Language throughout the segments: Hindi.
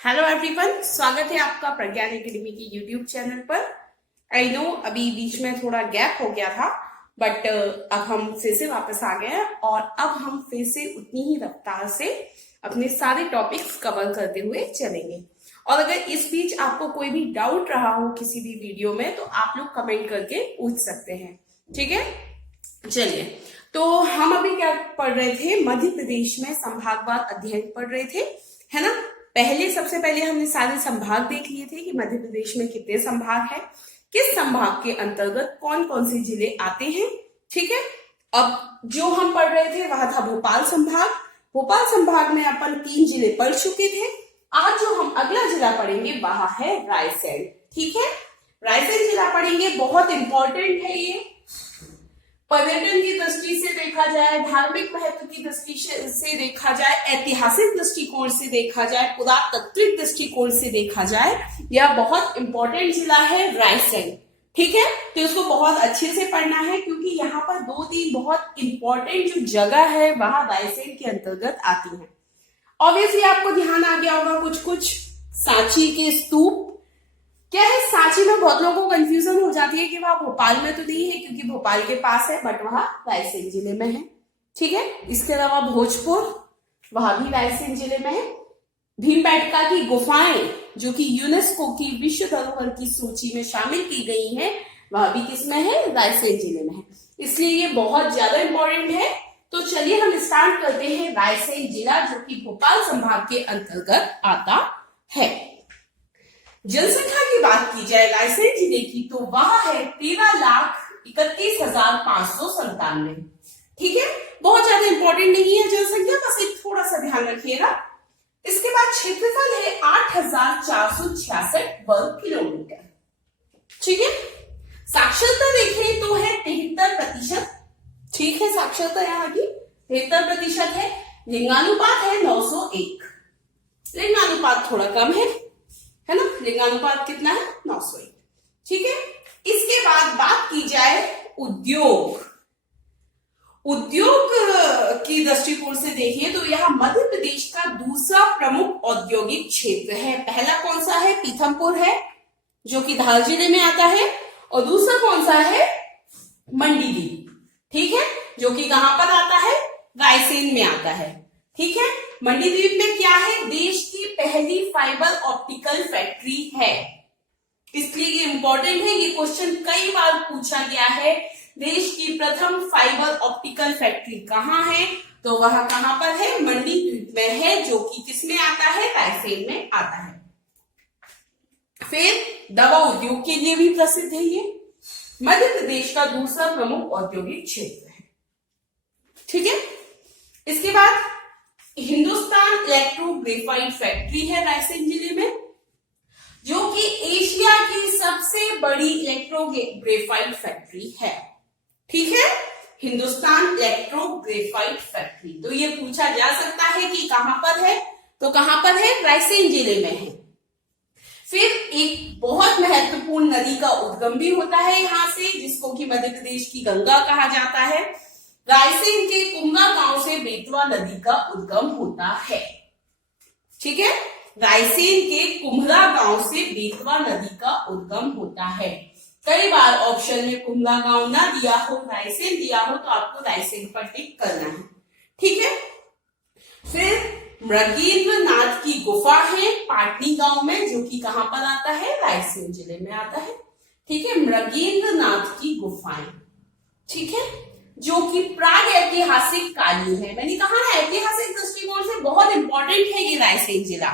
हेलो एवरीवन, स्वागत है आपका प्रज्ञान एकेडमी की यूट्यूब चैनल पर। आई नो अभी बीच में थोड़ा गैप हो गया था, बट अब हम फिर से वापस आ गए हैं और अब हम फिर से उतनी ही रफ्तार से अपने सारे टॉपिक्स कवर करते हुए चलेंगे। और अगर इस बीच आपको कोई भी डाउट रहा हो किसी भी वीडियो में तो आप लोग कमेंट करके पूछ सकते हैं, ठीक है। चलिए, तो हम अभी क्या पढ़ रहे थे? मध्य प्रदेश में संभागवार अध्ययन पढ़ रहे थे, है ना। सबसे पहले हमने सारे संभाग देख लिए थे कि मध्य प्रदेश में कितने संभाग हैं, किस संभाग के अंतर्गत कौन कौन से जिले आते हैं, ठीक है। अब जो हम पढ़ रहे थे वह था भोपाल संभाग। भोपाल संभाग में अपन 3 जिले पढ़ चुके थे। आज जो हम अगला जिला पढ़ेंगे वह है रायसेन, ठीक है। रायसेन जिला पढ़ेंगे, बहुत इंपॉर्टेंट है ये। पर्यटन की दृष्टि से देखा जाए, धार्मिक महत्व की दृष्टि से देखा जाए, ऐतिहासिक दृष्टिकोण से देखा जाए, पुरातात्विक दृष्टिकोण से देखा जाए, यह बहुत इंपॉर्टेंट जिला है रायसेन, ठीक है। तो इसको बहुत अच्छे से पढ़ना है क्योंकि यहाँ पर 2-3 बहुत इंपॉर्टेंट जो जगह है वह रायसेन के अंतर्गत आती है। ऑब्वियसली आपको ध्यान आ गया होगा कुछ सांची के स्तूप। क्या है, सांची में बहुत लोगों को कंफ्यूजन हो जाती है कि वह भोपाल में तो नहीं है क्योंकि भोपाल के पास है, बट वह रायसेन जिले में है, ठीक है। इसके अलावा भोजपुर, वह भी रायसेन जिले में है। भीमबेटका की गुफाएं जो कि यूनेस्को की विश्व धरोहर की सूची में शामिल की गई हैं, वह भी किसमें है? रायसेन जिले में है। इसलिए ये बहुत ज्यादा इंपॉर्टेंट है। तो चलिए हम स्टार्ट करते हैं। रायसेन जिला जो कि भोपाल संभाग के अंतर्गत आता है। जनसंख्या की बात की जाए रायसेन जिले की तो वह है 13,31,597, ठीक है। बहुत ज्यादा इंपॉर्टेंट नहीं है जनसंख्या, बस एक थोड़ा सा ध्यान रखिएगा। इसके बाद क्षेत्रफल है 8,466 वर्ग किलोमीटर, ठीक है। साक्षरता देखें तो है 73%, ठीक है। साक्षरता यहाँ की 73% है। लिंगानुपात है 901। लिंगानुपात थोड़ा कम है ना। लिंगानुपात कितना है? 901, ठीक है। इसके बाद बात की जाए उद्योग की दृष्टिकोण से देखें तो यह मध्य प्रदेश का दूसरा प्रमुख औद्योगिक क्षेत्र है। पहला कौन सा है? पीथमपुर है जो कि धार जिले में आता है, और दूसरा कौन सा है? मंडीदीप, ठीक है, जो कि कहां पर आता है? रायसेन में आता है, ठीक है। मंडीदीप में क्या है? देश की पहली फाइबर ऑप्टिकल फैक्ट्री है, इसलिए ये इंपॉर्टेंट है। ये क्वेश्चन कई बार पूछा गया है। देश की प्रथम फाइबर ऑप्टिकल फैक्ट्री कहाँ है? तो वह कहां पर है? मंडीदीप में है, जो कि किसमें आता है? रायसेन में आता है। फिर दवा उद्योग के लिए भी प्रसिद्ध है ये। मध्य प्रदेश का दूसरा प्रमुख औद्योगिक क्षेत्र है, ठीक है। इसके बाद हिंदुस्तान इलेक्ट्रो ग्रेफाइट फैक्ट्री है रायसेन जिले में, जो कि एशिया की सबसे बड़ी इलेक्ट्रो ग्रेफाइट फैक्ट्री है, ठीक है। हिंदुस्तान इलेक्ट्रो ग्रेफाइट फैक्ट्री, तो ये पूछा जा सकता है कि कहां पर है? तो कहां पर है? रायसेन जिले में है। फिर एक बहुत महत्वपूर्ण नदी का उद्गम भी होता है यहां से, जिसको कि मध्य प्रदेश की गंगा कहा जाता है। रायसेन के कुम्भा गांव से बेतवा नदी का उद्गम होता है, ठीक है। रायसेन के कुम्भरा गांव से बेतवा नदी का उद्गम होता है। कई बार ऑप्शन में कुम्भरा गांव ना दिया हो, रायसेन दिया हो, तो आपको रायसेन पर टिक करना है, ठीक है। फिर मृगेंद्र नाथ की गुफा है पाटनी गांव में, जो कि कहां पर आता है? रायसेन जिले में आता है, ठीक है। मृगेंद्र नाथ की गुफाएं, ठीक है, जो कि प्राग ऐतिहासिक कालीन है। मैंने कहा ना, ऐतिहासिक दृष्टिकोण से बहुत इंपॉर्टेंट है ये रायसेन जिला,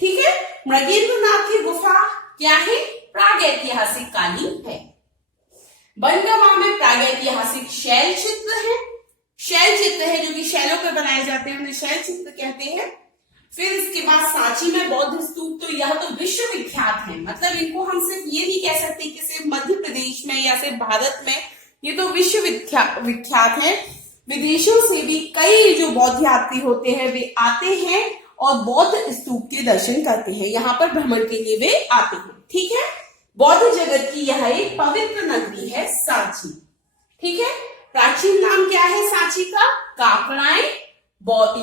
ठीक है। मृगेंद्र नाथ की गुफा क्या है? प्राग ऐतिहासिक कालीन है। बनगांव में प्राग ऐतिहासिक शैल चित्र है। शैल चित्र है जो कि शैलों पे बनाए जाते हैं, उन्हें शैल चित्र कहते हैं। फिर इसके बाद सांची में बौद्ध स्तूप, तो यह तो विश्व विख्यात है। मतलब इनको हम सिर्फ ये नहीं कह सकते कि सिर्फ मध्य प्रदेश में या सिर्फ भारत में, ये तो विश्व विख्यात है। विदेशों से भी कई जो बौद्ध यात्री होते हैं वे आते हैं और बौद्ध स्तूप के दर्शन करते हैं। यहाँ पर भ्रमण के लिए वे आते हैं, ठीक है। बौद्ध जगत की यह एक पवित्र नगरी है सांची, ठीक है। प्राचीन नाम क्या है सांची का? काकड़ाएं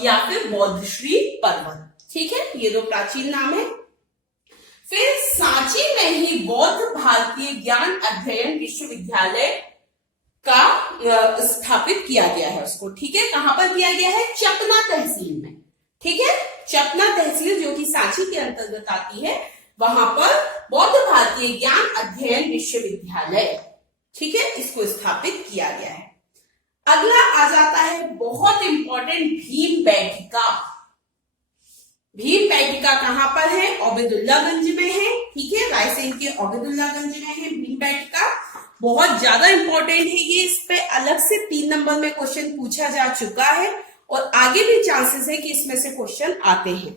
या फिर बौद्धश्री पर्वत, ठीक है, ये दो प्राचीन नाम है। फिर सांची में ही बौद्ध भारतीय ज्ञान अध्ययन विश्वविद्यालय का स्थापित किया गया है उसको। ठीक है, कहां पर किया गया है? चपना तहसील में। ठीक है, चपना तहसील जो कि सांची के अंतर्गत आती है, वहां पर बौद्ध भारतीय ज्ञान अध्ययन विश्वविद्यालय, ठीक है, इसको स्थापित किया गया है। अगला आ जाता है बहुत इंपॉर्टेंट भीमबेटका। भीमबेटका कहां पर है? ओबेदुल्लागंज में है। ठीक है, रायसेन के ओबेदुल्लागंज में है भीमबेटका। बहुत ज्यादा इंपॉर्टेंट है ये, इस पे अलग से 3 नंबर में क्वेश्चन पूछा जा चुका है और आगे भी चांसेस है कि इसमें से क्वेश्चन आते हैं।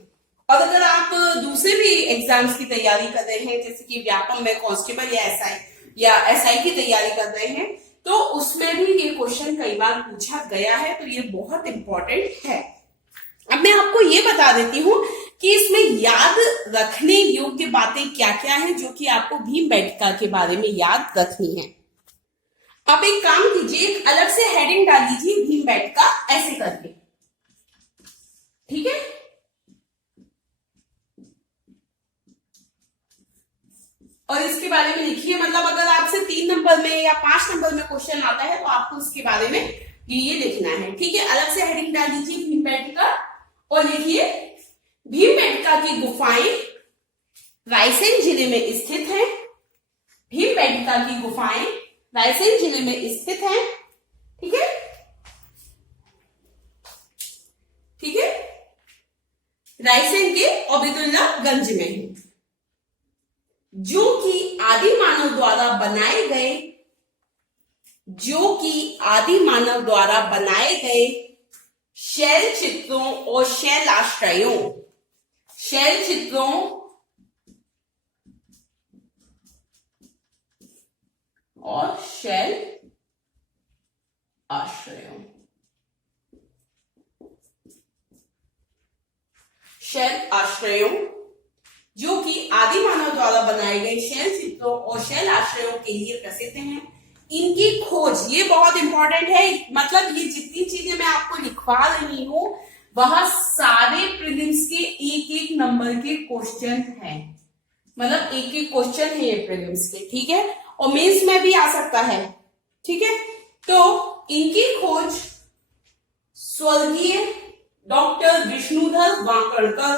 और अगर आप दूसरे भी एग्जाम्स की तैयारी कर रहे हैं, जैसे कि व्यापम में कांस्टेबल या एसआई की तैयारी कर रहे हैं, तो उसमें भी ये क्वेश्चन कई बार पूछा गया है, तो ये बहुत इंपॉर्टेंट है। अब मैं आपको ये बता देती हूं कि इसमें याद रखने योग्य बातें क्या क्या है जो कि आपको भीमबेटका के बारे में याद रखनी है। आप एक काम कीजिए, एक अलग से हेडिंग डाल दीजिए भीमबेटका ऐसे करके। ठीक है, और इसके बारे में लिखिए, मतलब अगर आपसे 3 नंबर में या 5 नंबर में क्वेश्चन आता है तो आपको उसके बारे में ये लिखना है। ठीक है, अलग से हेडिंग डाल दीजिए भीमबेटका और लिखिए भीमबेटका की गुफाएं रायसेन जिले में स्थित हैं। भीमबेटका की गुफाएं रायसेन जिले में स्थित हैं। ठीक है, ठीक है, रायसेन के ओबेदुल्लागंज में है, जो कि आदि मानव द्वारा बनाए गए, जो कि आदि मानव द्वारा बनाए गए शैल चित्रों और शैलाश्रयों, शैल चित्रों और शैल आश्रयों, शैल आश्रयों, जो कि आदि मानव द्वारा बनाए गए शैल चित्रों और शैल आश्रयों के लिए प्रसिद्ध हैं। इनकी खोज, ये बहुत इंपॉर्टेंट है, मतलब ये जितनी चीजें मैं आपको लिखवा रही हूं वह सारे प्रीलिम्स के एक एक नंबर के क्वेश्चन हैं, मतलब एक एक क्वेश्चन है ये प्रीलिम्स के। ठीक है, और मेंस में भी आ सकता है। ठीक है, तो इनकी खोज स्वर्गीय डॉक्टर विष्णुधर वाकणकर,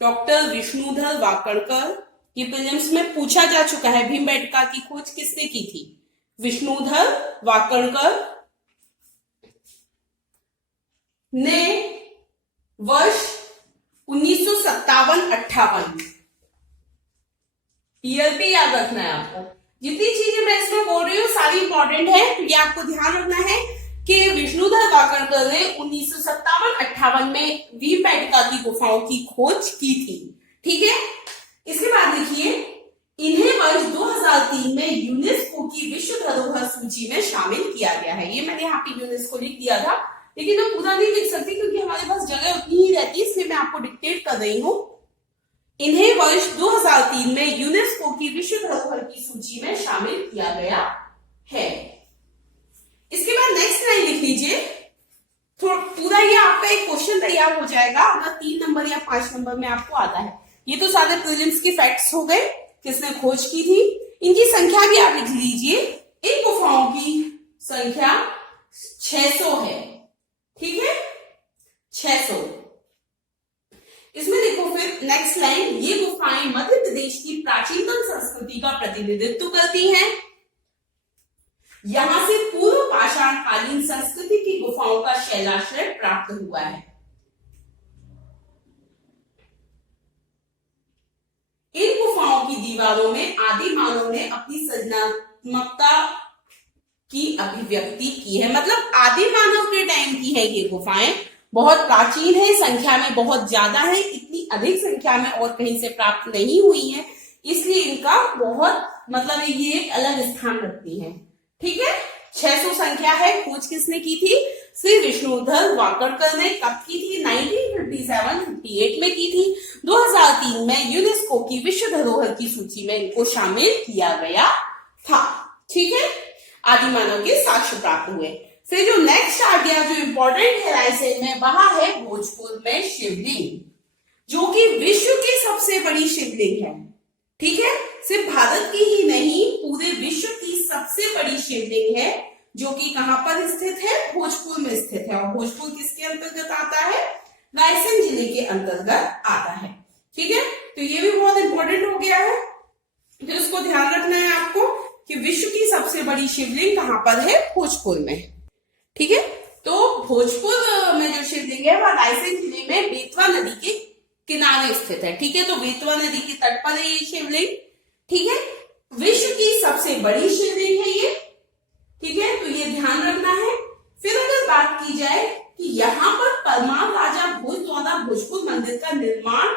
डॉक्टर विष्णुधर वाकणकर, ये प्रीलिम्स में पूछा जा चुका है। भीमबेटका की खोज किसने की थी? विष्णुधर वाकणकर ने वर्ष 1957-58, ईयर भी याद रखना है आपको। जितनी चीजें मैं इसमें बोल रही हूँ सारी इंपॉर्टेंट है, तो ये आपको ध्यान रखना है कि विष्णुधर वाकणकर ने 1957-58 में भीमबेटका की गुफाओं की खोज की थी। ठीक है, इसके बाद लिखिए इन्हें वर्ष 2003 में यूनेस्को की विश्व धरोहर सूची में शामिल किया गया है। ये मैंने यहाँ पे यूनेस्को लिख दिया था, लेकिन मैं पूरा नहीं लिख सकती क्योंकि हमारे पास जगह उतनी ही रहती है, इसलिए मैं आपको डिक्टेट कर रही हूँ। इन्हें वर्ष 2003 में यूनेस्को की विश्व धरोहर की सूची में शामिल किया गया है। इसके बाद नेक्स्ट लाइन लिख लीजिए, पूरा ये आपका एक क्वेश्चन तैयार हो जाएगा अगर 3 नंबर या 5 नंबर में आपको आता है। ये तो सारे प्रीलिम्स के फैक्ट्स हो गए, किसने खोज की थी, इनकी संख्या भी आप लिख लीजिए। इन गुफाओं की संख्या 600 है। ठीक है, 600। इसमें देखो फिर नेक्स्ट लाइन, ये गुफाएं मध्य प्रदेश की प्राचीनतम संस्कृति का प्रतिनिधित्व करती हैं। यहां से पूर्व पाषाण कालीन संस्कृति की गुफाओं का शैलाश्रय प्राप्त हुआ है। इन गुफाओं की दीवारों में आदि मानव ने अपनी सृजनात्मकता की अभिव्यक्ति की है, मतलब आदि मानव के टाइम की है ये गुफाएं, बहुत प्राचीन है, संख्या में बहुत ज्यादा है, इतनी अधिक संख्या में और कहीं से प्राप्त नहीं हुई है, इसलिए इनका बहुत मतलब ये एक अलग स्थान रखती है। ठीक है, 600 संख्या है। खोज किसने की थी? श्री विष्णुधर वाकणकर ने। कब की थी? 1957-58 में की थी। 2003 में यूनेस्को की विश्व धरोहर की सूची में इनको शामिल किया गया था। ठीक है, आदि मानव के साक्ष्य प्राप्त हुए। फिर जो नेक्स्ट आ गया जो इंपॉर्टेंट है रायसेन में, वहां है भोजपुर में शिवलिंग। जो कि विश्व की सबसे बड़ी शिवलिंग है। ठीक है, सिर्फ भारत की ही नहीं, पूरे विश्व की सबसे बड़ी शिवलिंग है, जो कि कहां पर स्थित है? भोजपुर में स्थित है। और भोजपुर किसके अंतर्गत आता है? रायसेन जिले के अंतर्गत आता है। ठीक है, तो ये भी बहुत इंपॉर्टेंट हो गया है, तो इसको ध्यान रखना है आपको कि विश्व की सबसे बड़ी शिवलिंग कहां पर है? भोजपुर में। ठीक है, तो भोजपुर में जो शिवलिंग है वह रायसेन जिले में बेतवा नदी के किनारे स्थित है। ठीक है, तो बेतवा नदी के तट पर है ये शिवलिंग। ठीक है, विश्व की सबसे बड़ी शिवलिंग है ये। ठीक है, तो ये ध्यान रखना है। फिर अगर बात की जाए कि यहाँ पर परमार राजा भोज द्वारा भोजपुर मंदिर का निर्माण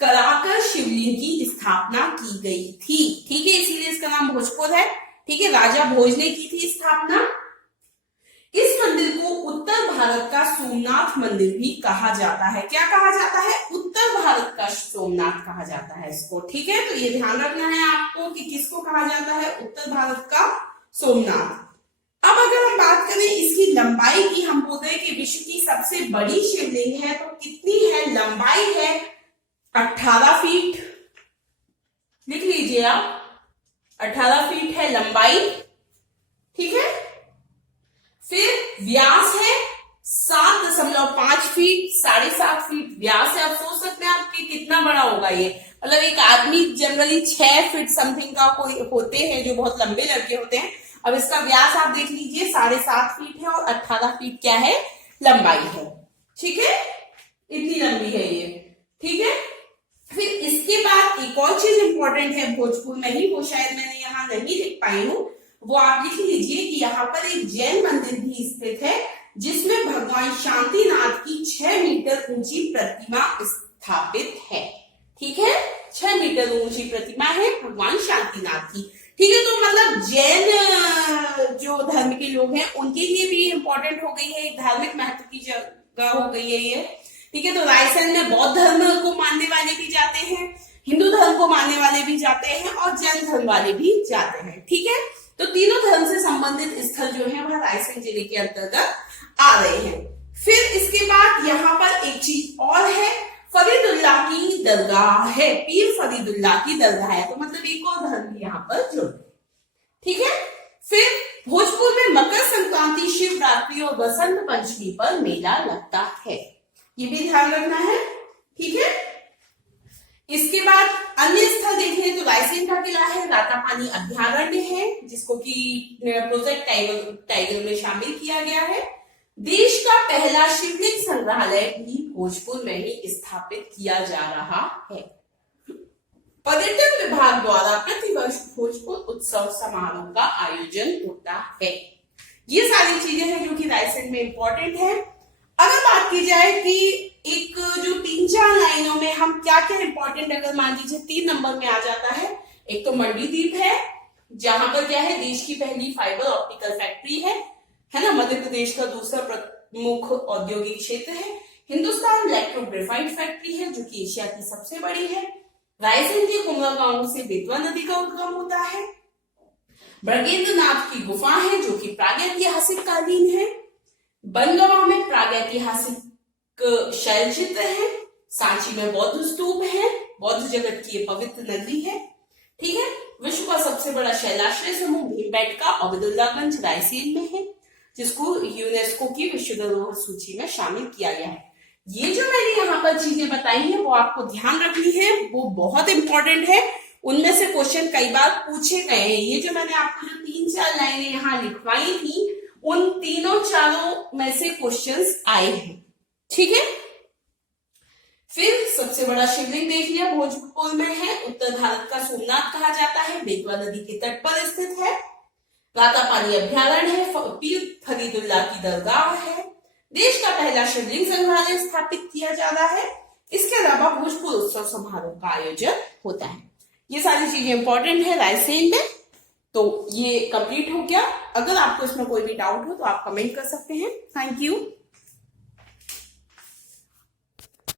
कराकर शिवलिंग की स्थापना की गई थी। ठीक है, इसीलिए इसका नाम भोजपुर है। ठीक है, राजा भोज ने की थी स्थापना। इस मंदिर को उत्तर भारत का सोमनाथ मंदिर भी कहा जाता है। क्या कहा जाता है? उत्तर भारत का सोमनाथ कहा जाता है इसको। ठीक है, तो ये ध्यान रखना है आपको कि किसको कहा जाता है? उत्तर भारत का सोमनाथ। अब अगर हम बात करें इसकी लंबाई की, हम बोलते हैं कि विश्व की सबसे बड़ी शिवलिंग है, तो कितनी है? लंबाई है 18 फीट। लिख लीजिए आप, 18 फीट है लंबाई। ठीक है, फिर व्यास है 7.5 फीट, 7.5 फीट व्यास है। आप सोच सकते हैं आपके कितना बड़ा होगा ये। मतलब एक आदमी जनरली 6 फीट समथिंग का कोई होते हैं जो बहुत लंबे लड़के होते हैं। अब इसका व्यास आप देख लीजिए 7.5 फीट है और 18 फीट क्या है? लंबाई है। ठीक है, इतनी लंबी है ये। ठीक है, फिर इसके बाद एक और चीज इंपॉर्टेंट है भोजपुर में ही, वो शायद मैंने यहाँ नहीं लिख पाई हूँ, वो आप लिख लीजिए कि यहाँ पर एक जैन मंदिर भी स्थित है, जिसमें भगवान शांतिनाथ की 6 मीटर ऊंची प्रतिमा स्थापित है। ठीक है, 6 मीटर ऊंची प्रतिमा है भगवान शांतिनाथ की। ठीक है, तो मतलब जैन जो धर्म के लोग हैं उनके लिए भी इंपॉर्टेंट हो गई है, एक धार्मिक महत्व की जगह हो गई है ये। ठीक है, तो रायसेन में बौद्ध धर्म को मानने वाले भी जाते हैं, हिंदू धर्म को मानने वाले भी जाते हैं और जैन धर्म वाले भी जाते हैं। ठीक है, तो तीनों धर्म से संबंधित स्थल जो है वह रायसेन जिले के अंतर्गत आ रहे हैं। फिर इसके बाद यहाँ पर एक चीज और है, फरीदुल्ला की दरगाह है, पीर फरीदुल्ला की दरगाह है, तो मतलब एक और धर्म यहाँ पर जुड़। ठीक है, फिर भोजपुर में मकर संक्रांति, शिवरात्रि और बसंत पंचमी पर मेला लगता है, ये भी ध्यान रखना है। ठीक है, इसके बाद अन्य स्थल देखें तो रायसेन का किला है, रातापानी अभ्यारण्य है जिसको कि प्रोजेक्ट टाइगर में शामिल किया गया है। देश का पहला शिवलिंग संग्रहालय भी भोजपुर में ही स्थापित किया जा रहा है। पर्यटन विभाग द्वारा प्रतिवर्ष भोजपुर उत्सव समारोह का आयोजन होता है। ये सारी चीजें हैं जो कि रायसेन में इंपॉर्टेंट है। अगर बात की जाए कि एक जो 3-4 लाइनों में हम क्या क्या इंपॉर्टेंट, अगर मान लीजिए 3 नंबर में आ जाता है, एक तो मंडी द्वीप है जहां पर क्या है, देश की पहली फाइबर ऑप्टिकल फैक्ट्री है ना, मध्य प्रदेश का दूसरा प्रमुख औद्योगिक क्षेत्र है। हिंदुस्तान इलेक्ट्रो ग्रेफाइट फैक्ट्री है जो कि एशिया की सबसे बड़ी है। रायसेन के कुमरा गांव से बेतवा नदी का उद्गम होता है। ब्रगेंद्रनाथ की गुफा है जो कि प्रागैतिहासिक कालीन है। बनगवा में प्रागैतिहासिक शैल चित्र है। सांची में बौद्ध स्तूप है, बौद्ध जगत की पवित्र नगरी है। ठीक है, विश्व का सबसे बड़ा शैलाश्रय समूह भीमबेटका अब्दुल्लागंज रायसेन में है, जिसको यूनेस्को की विश्व धरोहर सूची में शामिल किया गया है। ये जो मैंने यहाँ पर चीजें बताई हैं वो आपको ध्यान रखनी है, वो बहुत इंपॉर्टेंट है। उनमें से क्वेश्चन कई बार पूछे गए हैं। ये जो मैंने आपको जो 3-4 लाइनें यहाँ लिखवाई थी, उन तीनों चारों में से क्वेश्चंस आए हैं। ठीक है, फिर सबसे बड़ा शिवलिंग देख लिया, भोजपुर में है, उत्तर भारत का सोमनाथ कहा जाता है, बेतवा नदी के तट पर स्थित है। रातापानी अभ्यारण्य है, पीर फरीदुल्ला की दरगाह है। देश का पहला शिवलिंग संग्रहालय स्थापित किया जा रहा है। इसके अलावा भोजपुर उत्सव समारोह का आयोजन होता है। ये सारी चीजें इंपॉर्टेंट है रायसेन में। तो ये कंप्लीट हो गया। अगर आपको इसमें कोई भी डाउट हो तो आप कमेंट कर सकते हैं। Thank you.